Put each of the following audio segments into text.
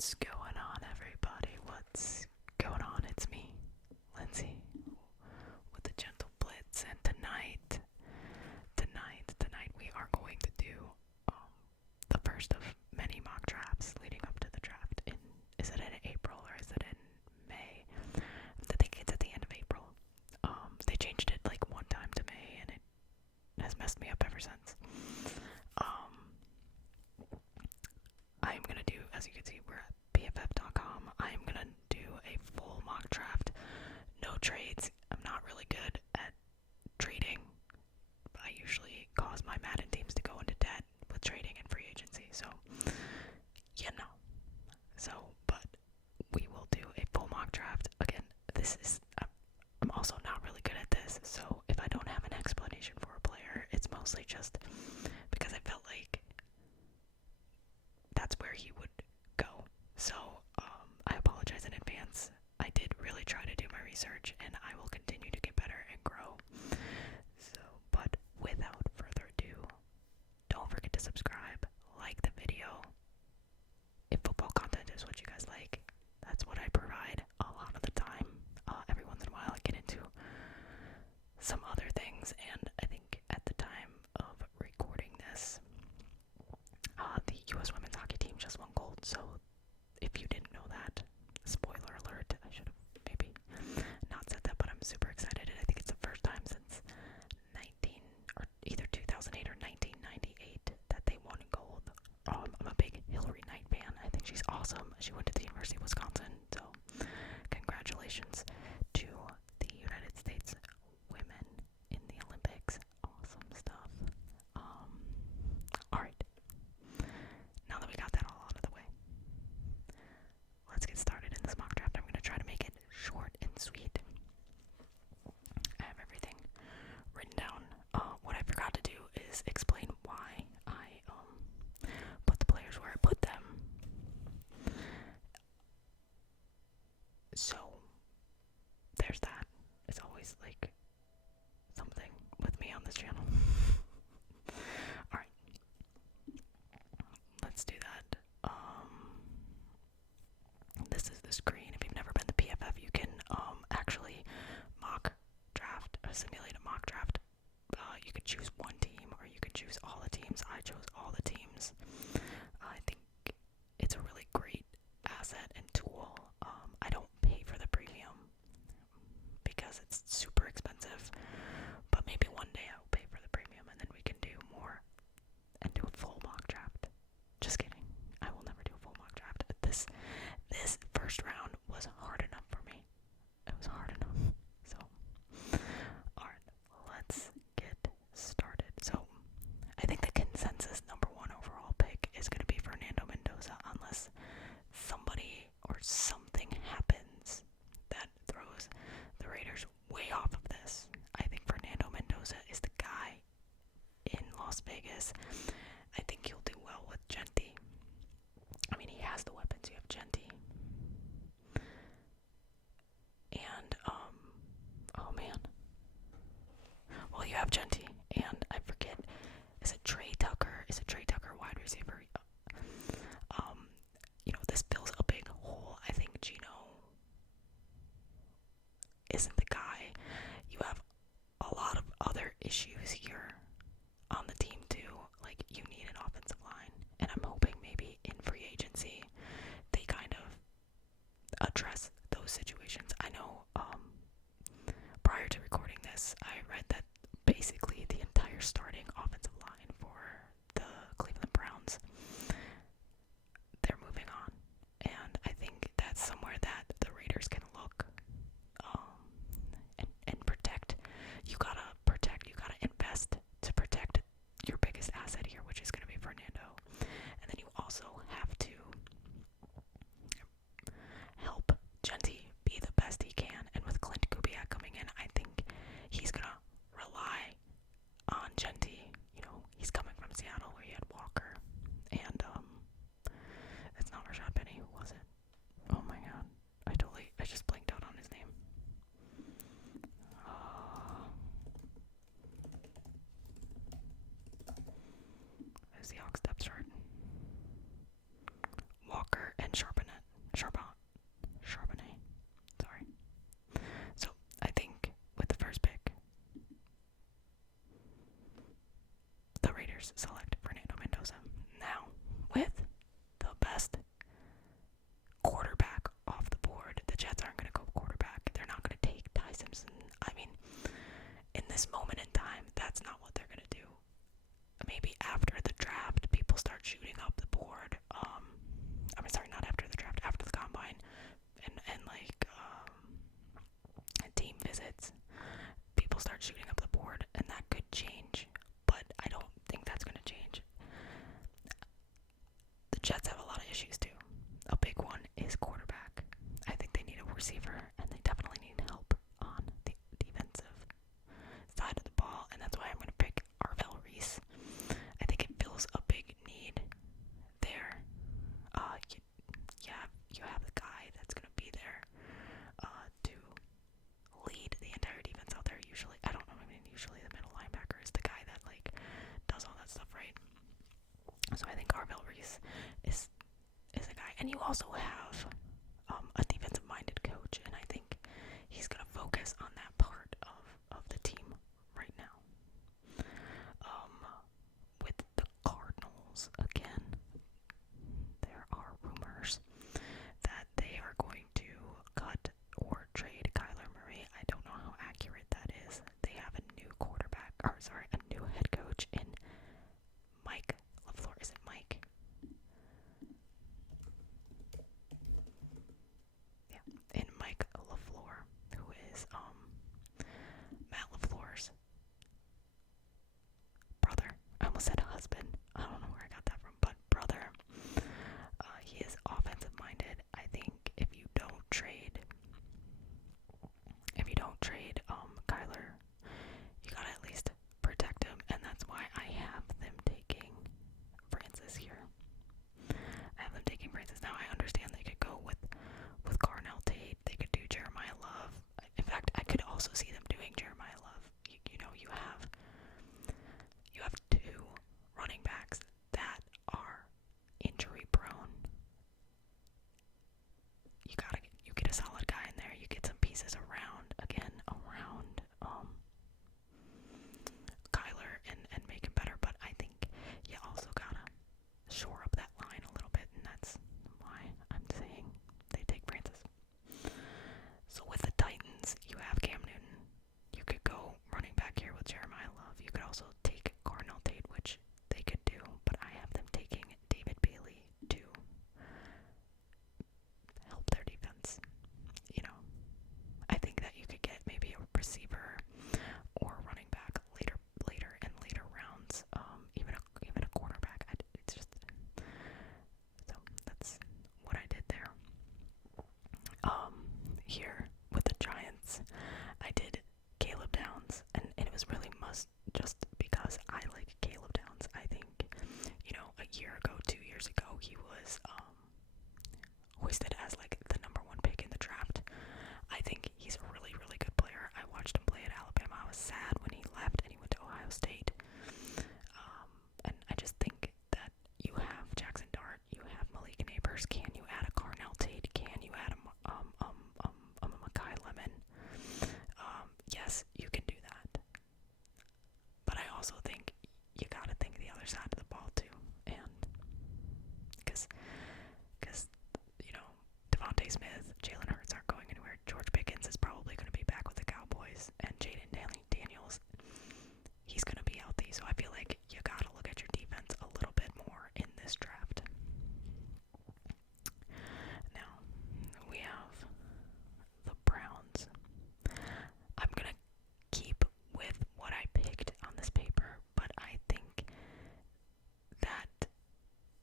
What's going on, everybody? What's going on? It's me, Lindsay, with the Gentle Blitz, and tonight we are going to do the first of many mock drafts leading up to the draft. Is it in April or is it in May? I think it's at the end of April. They changed it like one time to May, and it has messed me up ever since. I am gonna do, as you can see, we're at pff.com. I am gonna do a full mock draft. No trades. I'm not really good at trading. I usually cause my Madden teams to go into debt with trading and free agency, so but we will do a full mock draft. Again, I'm also not really good at this, so if I don't have an explanation for a player, it's mostly just because I felt like that's where he would go. So I apologize in advance. I did really try to do my research, and I will continue to get better and grow. But without further ado, don't forget to subscribe, like the video. If football content is what you guys like, that's what I provide a lot of the time. Every once in a while I get into some other things, and I think at the time of recording this, the U.S. women's hockey team just won gold, so if you didn't know that, spoiler alert, I should have maybe not said that, but I'm super excited, and I think it's the first time since either 2008 or 1998 that they won gold. I'm a big Hillary Knight fan. I think she's awesome. She went to the University of Wisconsin, so congratulations to the United States women in the Olympics. Awesome stuff. Alright. Now that we got that all out of the way, let's get started in this mock draft. I'm going to try to make it short and sweet. I have everything written down. What I forgot to do is explain why I put the players where I put them. So there's that. It's always like something with me on this channel. Alright. Let's do that. This is the screen. If you've never been to PFF, you can actually mock draft, or simulate a mock draft. You can choose one team, or you can choose all the teams. I chose all the teams. I think it's a really great asset and tool. I don't pay for the premium because it's super expensive, but maybe one day I'll pay for the premium, and then we can do more and do a full mock draft. Just kidding. I will never do a full mock draft. This first round was hard enough for me. It was hard enough. So, alright, let's get started. So, I think the consensus number one overall pick is going to be Fernando Mendoza, unless somebody or something happens that throws the Raiders way off of this. I think Fernando Mendoza is the guy in Las Vegas. I think he'll do well with Genty. I mean, he has the weapons. You have Genty, And you also have a defensive-minded coach, and I think he's going to focus on that part of the team right now. With the Cardinals, again, there are rumors that they are going to cut or trade Kyler Murray. I don't know how accurate that is. They have a new a new head coach in Mike LaFleur. Is it Mike? Yeah, in Mike LaFleur, who is Matt LaFleur's brother. I almost said husband. I don't know where I got that from, but brother. He is offensive minded. I think if you don't trade Kyler, you gotta at least protect him, and that's why I have them taking Francis here. I have them taking Francis. Now I understand they could go with Carnell Tate. They could do Jeremiah Love. In fact, I could also see them doing Jeremiah Love. You have two running backs that are injury prone. You get a solid guy in there. You get some pieces around Kyler and make him better. But I think you also gotta shore up that line a little bit, and that's why I'm saying they take Francis. So with the Titans, you have Cam Newton. You could go running back here with Jeremiah Love. You could also take Carnell Tate, which they could do, but I have them taking David Bailey to help their defense. I think that you could get maybe a receiver or a running back later in later rounds, even a quarterback. It's just so that's what I did there. Here with the Giants, I did Caleb Downs, and it was really just because I like Caleb Downs. I think, a year ago, 2 years ago, he was hoisted as like the number one pick in the draft. I think he's a really, really good player. I watched him play at Alabama. I was sad when he left and he went to Ohio State. And I just think that you have Jackson Dart, you have Malik Neighbors. Can you add a Carnell Tate? Can you add a Makai Lemon? Yes, you can do that. But I also think you gotta think the other side of the ball too, and because Devontae Smith, Jalen Hurts aren't going anywhere. George Pickens is probably going to be back with the Cowboys, and Jaden Daniels, he's going to be healthy. So I feel like you gotta look at your defense a little bit more in this draft. Now we have the Browns. I'm gonna keep with what I picked on this paper, but I think that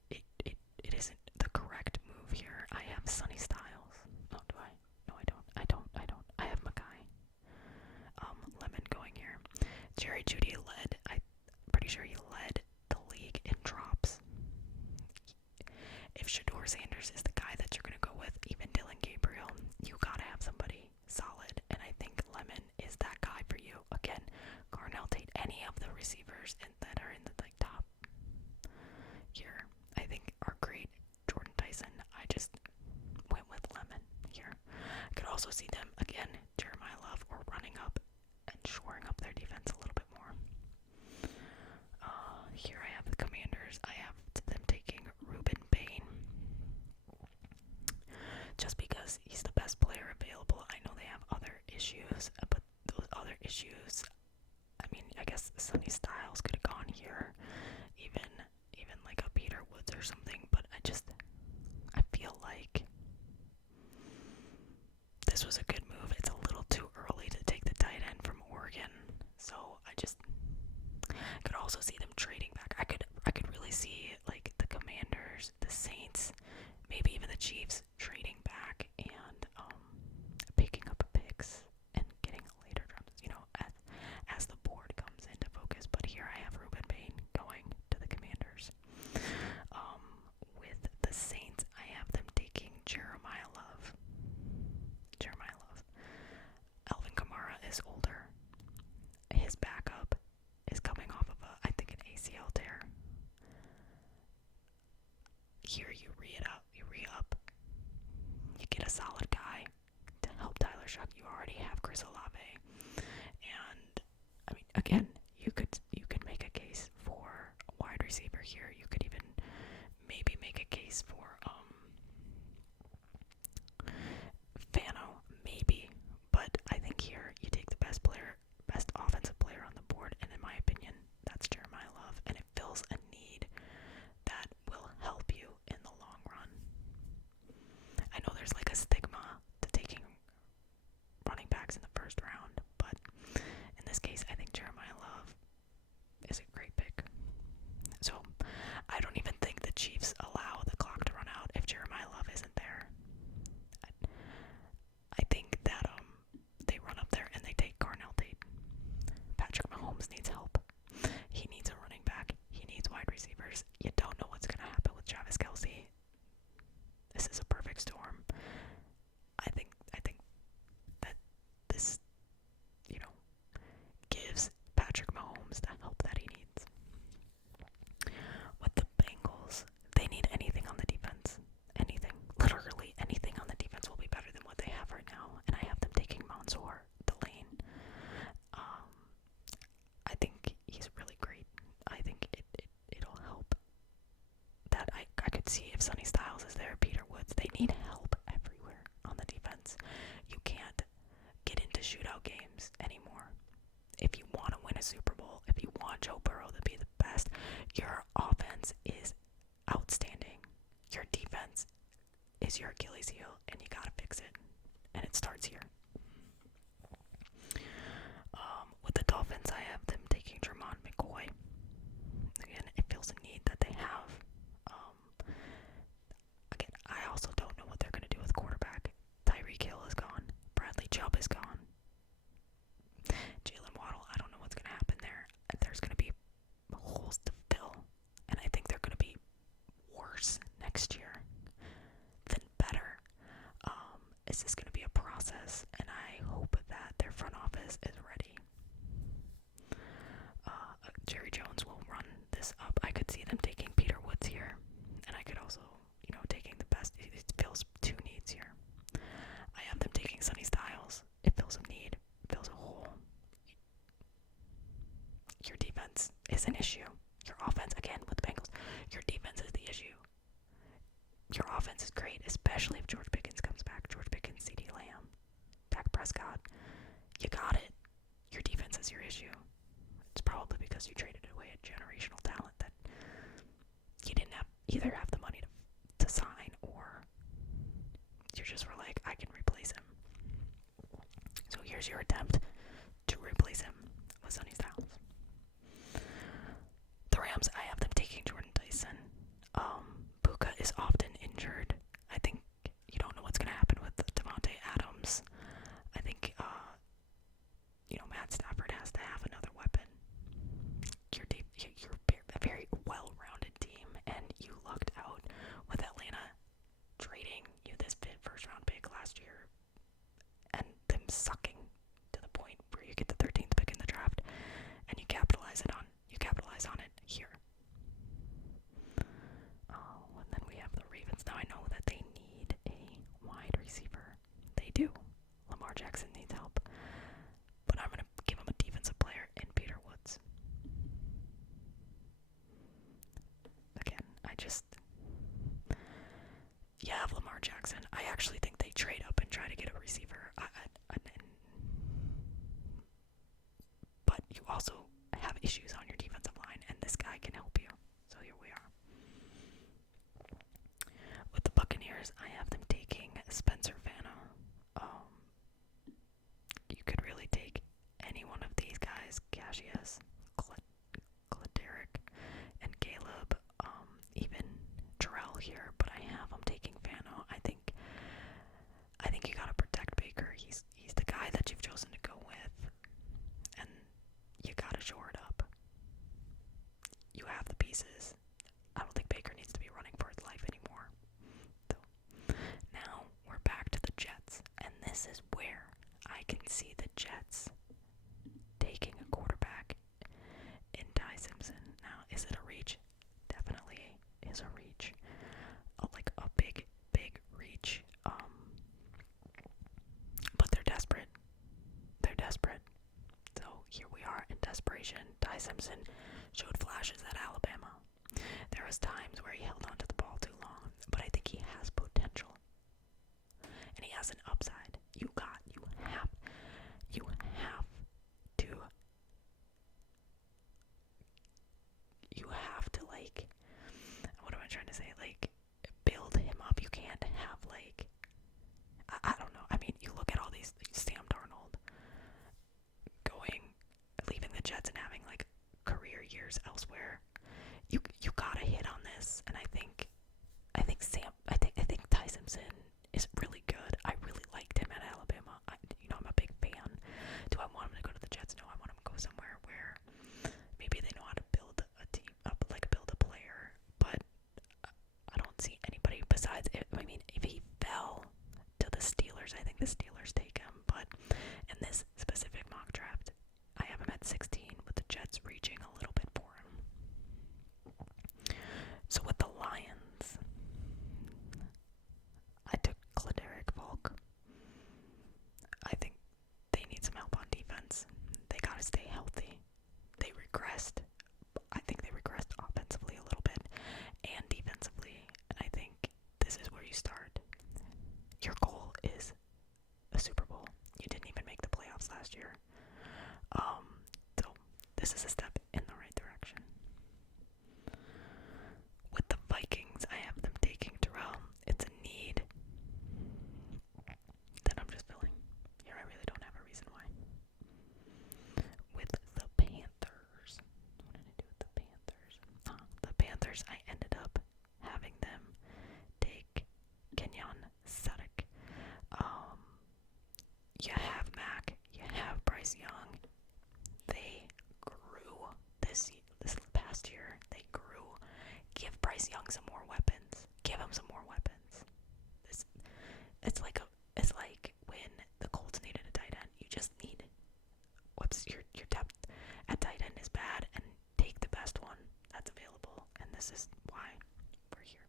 it isn't the correct move here. I have Sonny Styles. Oh, do I? No, I don't. I have Makai Lemon going here. Jerry Jeudy I'm pretty sure he led the league in drops. If Shedeur Sanders is the guy that you're gonna go with, even Dylan Gabriel, you gotta have somebody solid, and I think Lemon is that guy for you. Again, Carnell Tate, any of the receivers that are in the top here, I think are great. Jordan Tyson, I just went with Lemon here. I could also see them, again, Jeremiah Love, or running up and shoring up their defense a little bit more. Here I have the Commanders. I have them taking Ruben Bain. Just because he's the best player available. I know they have other issues, but those other issues, I guess Sonny Styles could have gone here, even like a Peter Woods or something, but I feel like this was a good move. It's a little too early to take the tight end from Oregon, so I could also see them trading back. I could really see like the Commanders, the Saints, maybe even the Chiefs trading back and picking up picks and getting a later draft, as the board comes into focus. But here I have Ruben Bain going to the Commanders. With the Saints, I have them taking Jeremiah Love. Alvin Kamara is older. His backup is coming off of I think an ACL tear. Here you re-up get a solid guy to help Tyler Shuck. You already have Chris Olave, and I mean, again, you could make a case for a wide receiver here. You could even maybe make a case for Fano, maybe. But I think here you take the best offensive player on the board, and in my opinion, that's Jeremiah Love, and it fills a need that will help you in the long run. I know there's like a stigma to taking running backs in the first round, but in this case, I think Jeremiah Love is a great pick. So I don't even think the Chiefs allow the clock to run out if Jeremiah Love isn't there. I think that they run up there and they take Carnell Tate. Patrick Mahomes needs help. He needs a running back. He needs wide receivers. You don't know what's going to happen with Travis Kelce. This is a perfect storm. I think that this, gives Patrick Mahomes the help that he needs. With the Bengals, they need anything on the defense. Anything. Literally anything on the defense will be better than what they have right now. And I have them taking Mansour, the lane. I think he's really great. I think it'll help. That I could see if Sonny Styles is there, Peter Woods, they need help everywhere on the defense. You can't get into shootout games anymore. If you want to win a Super Bowl, if you want Joe Burrow to be the best, your offense is outstanding. Your defense is your Achilles heel, and you gotta fix it. And it starts here. With the Dolphins, I have them taking Jermon McCoy. Again, it feels a need that they have. Again, I also don't know what they're going to do with quarterback. Tyreek Hill is gone. Bradley Chubb is gone. Jalen Waddle, I don't know what's going to happen there. There's going to be holes to fill. And I think they're going to be worse next year than better. Is this going to be a process? And I hope that their front office is ready. Jerry Jones will run this up. I could see them taking Peter Woods here. And I could also, taking the best. It fills two needs here. I have them taking Sonny Styles. It fills a need. It fills a hole. Your defense is an issue. Your offense, again, with the Bengals, your defense is the issue. Your offense is great, especially if George Pickens comes back. George Pickens, CeeDee Lamb, Dak Prescott. You got it. Your defense is your issue. It's probably because you traded away a generational talent that you didn't either have the money to sign, or you just were like, I can replace him. So here's your attempt to replace him with Sonny Styles. The Rams, I have them taking Jordan Dyson. Puka is often injured. I think you don't know what's going to happen with Devontae Adams. I think, Matt Stafford has to have another weapon. You're a very well-rounded team, and you lucked out with Atlanta trading you this first-round pick last year, and them sucking to the point where you get the 13th pick in the draft, and you capitalize on it here. And then we have the Ravens. Now I know that they need a wide receiver. They do. Lamar Jackson needs help. But I'm going to give him a defensive player in Peter Woods. Again, you have Lamar Jackson. I actually think they trade up and try to get a receiver. But you also have issues on your defensive line, and this guy can help you. So here we are. With the Buccaneers, I have them taking Spencer Fano. You could really take any one of these guys, Cassius, Claderick, and Caleb, even Terrell here, but I have them taking Fano. I think you gotta protect Baker. He's the guy that you've chosen to go with, and you gotta shore it up. You have the pieces. I don't think Baker needs to be running for his life anymore. So, now we're back to the Jets, and this is where I can see the Jets taking a quarterback in Ty Simpson. Now, is it a reach? Definitely is a reach. Like a big reach. Simpson showed flashes at Alabama. There was times where he held onto the ball too long, but I think he has potential. And he has an upside. You have to, like, what am I trying to say? Like, build him up. You can't have, like, I don't know. I mean, you look at all these, Sam Darnold leaving the Jets and having, like, career years elsewhere. You gotta hit on this, and I think Ty Simpson is really good. I really liked him at Alabama. I'm a big fan. Do I want him to go to the Jets? No, I want him to go somewhere where maybe they know how to build a team up, like build a player. But I don't see anybody besides. I mean, if he fell to the Steelers, I think the Steelers take him. But in this specific mock draft, I have him at 16, with the Jets reaching a little bit for him. So with the Lions, I took Claderic Volk. I think they need some help on defense. They gotta stay healthy. They regressed. I think they regressed offensively a little bit and defensively. And I think this is where you start. Your goal is a Super Bowl. You didn't even make the playoffs last year. So this is a step in the right direction. With the Vikings, I have them taking Terrell. It's a need that I'm just filling. Here I really don't have a reason why. With the Panthers, what did I do with the Panthers? The Panthers, I ended up having them take Kenyon Suttick. You have Mac, you have Bryce Young. They grew this past year. They grew. Give Bryce Young some more weapons. Give him some more weapons. It's like when the Colts needed a tight end. You just need your depth at tight end is bad, and take the best one that's available. And this is why we're here.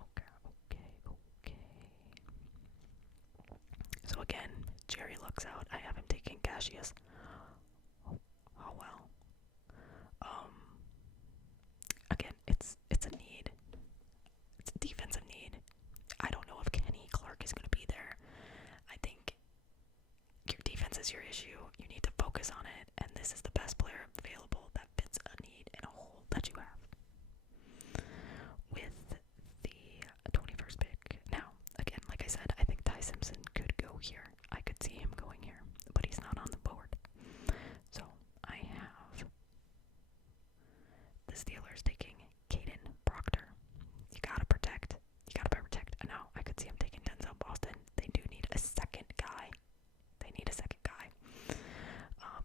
Okay. So again, Jerry looks out. I have him taking Cassius. Oh well. Again, it's a need. It's a defensive need. I don't know if Kenny Clark is going to be there. I think your defense is your issue. You need to focus on it, and this is the best player available that fits a need and a hole that you have. With the 21st pick. Now, again, like I said, I think Ty Simpson could go here. I could see him going here, but he's not on the board. So, I have the Steelers taking Caden Proctor. You gotta protect. Now, I could see him taking Denzel Boston. They do need a second guy.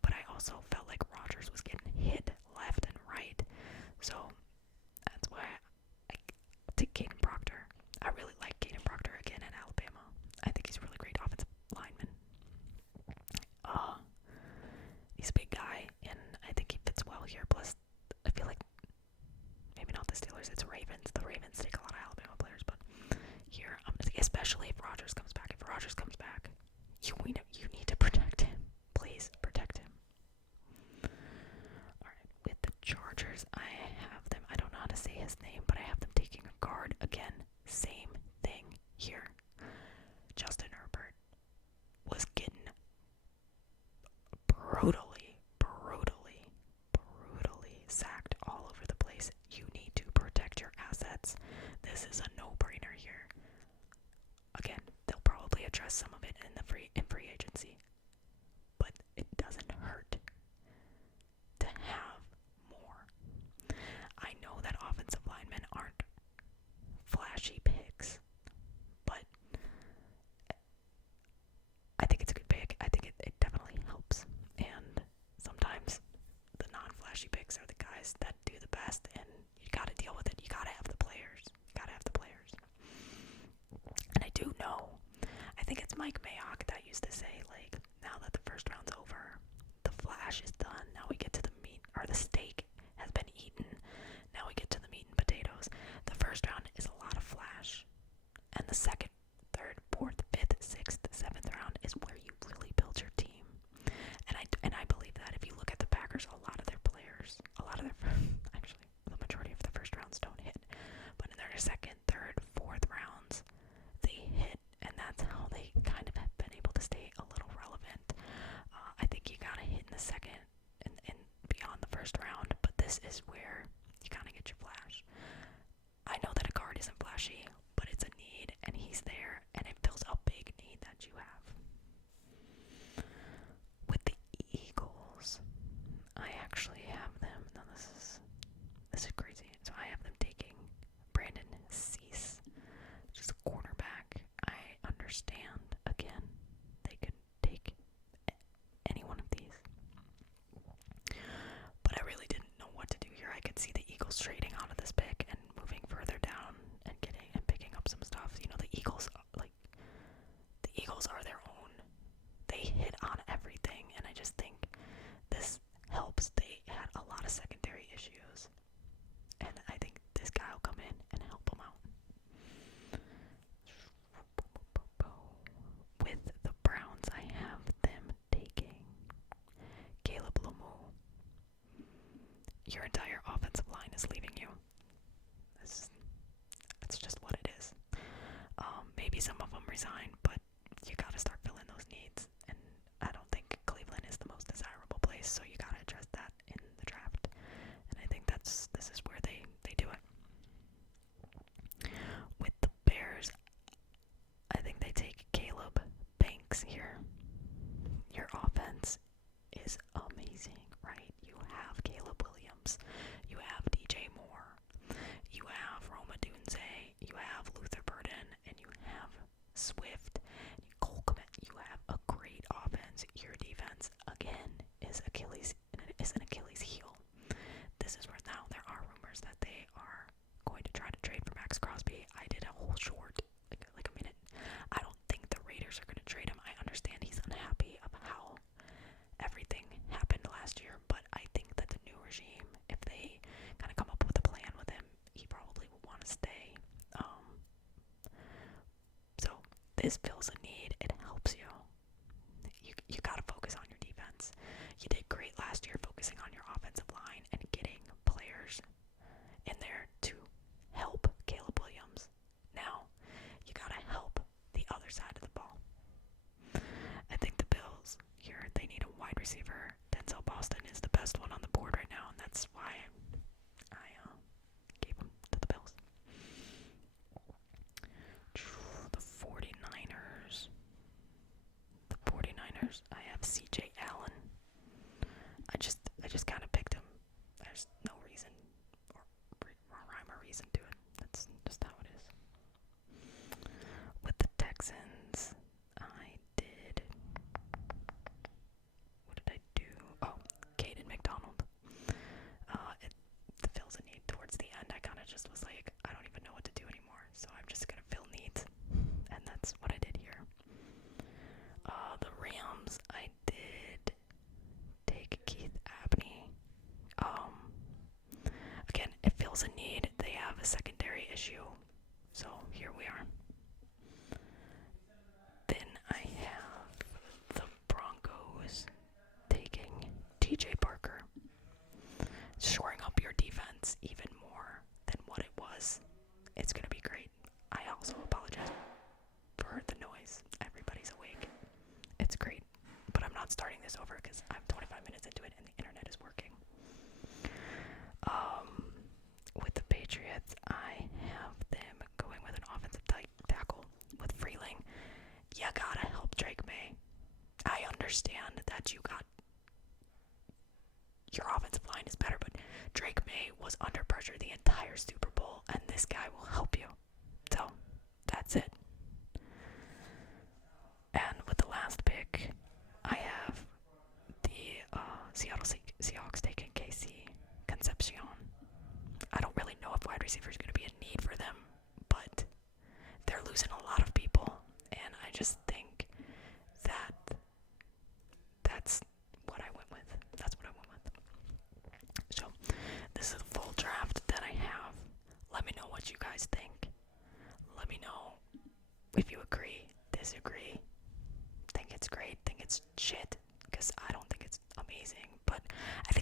But I also felt like Rodgers was getting hit left and right. So, that's why I take Caden Proctor. I really like Caden Proctor again at Alabama. I think he's a really great offensive lineman. He's a big guy, and I think he fits well here. Plus, I feel like maybe not the Steelers, it's Ravens. The Ravens take a lot of Alabama players, but here, especially if Rodgers comes back. If Rodgers comes back, you need to protect him. Please protect him. Alright, with the Chargers, I have them. I don't know how to say his name, but I have them taking a guard. Again, same thing here. Justin Herbert was getting brutally sacked all over the place. You need to protect your assets. This is a no-brainer here. Again, they'll probably address some of it in free agency, but it doesn't hurt to have more. I know that offensive linemen aren't flashy picks, but I think it's a good pick. I think it definitely helps, and sometimes the non-flashy picks are the guys that do the best, and you gotta deal with it. You gotta have the players. And I do know, I think it's Mike Mayock that used to say, like, now that the first round's over, the flash is done. Now we get to the meat, or the steak has been eaten. Now we get to the meat and potatoes. The first round is a lot of flash, and the second, third, fourth, fifth, sixth, seventh round is where you really build your team. And I believe that if you look at the Packers, a maybe some of them resign, but you gotta start filling those needs. And I don't think Cleveland is the most desirable place, so you gotta address that in the draft. And I think this is where they do it. With the Bears, I think they take Caleb Banks here. Your offense is amazing, right? You have Caleb Williams, you have DJ Moore, you have Roma Dunze, you have Luther Burden, and you have Swift, Cole Kmet. You have a great offense. Your defense, again, is an Achilles heel. This is where now there are rumors that they are going to try to trade for Max Crosby. I did a whole short, like a minute. I don't think the Raiders are going to trade him. I understand he's unhappy of how everything happened last year, but I think that the new regime, if they kind of come up with a plan with him, he probably will want to stay. So this fills a need. It helps you. You gotta focus on your defense. You did great last year focusing on your offensive line and getting players in there to help Caleb Williams. Now, you gotta help the other side of the ball. I think the Bills here, they need a wide receiver. Denzel Boston is the best one on the board right now, and that's why I gave him to the Bills. The 49ers. I have CJ Allen. I just kind of picked him. There's no reason or rhyme or reason to it. That's just how it is. With the Texans, what did I do? Oh, Caden McDonald. It fills a need towards the end. I kind of just was like, I don't even know what to do anymore, so I'm just gonna fill needs, and that's what I did here. The Rams, I did take Keith Abney. Again, it fills a need. They have a secondary issue, so here we are. Then I have the Broncos taking TJ Parker, shoring up your defense even more than what it was. It's gonna be great. I also apologize for the noise. Everybody's awake. It's great, but I'm not starting this over because I'm 25 minutes into it and the internet is working. With the Patriots, I have them going with an offensive tackle with Freeling. You gotta help Drake May. I understand that your offensive line is better, but Drake May was under pressure the entire Super Bowl, and this guy will help you. So, that's it. And with the last pick, I have the Seattle Seahawks taking KC Concepcion. I don't really know if wide receiver is going to be a need for them, but they're losing a lot of people, and I just think that that's what I went with. So, this is the full draft that I have. Let me know what you guys think. Let me know if you agree, disagree, think it's great, think it's shit, because I don't think it's amazing, but I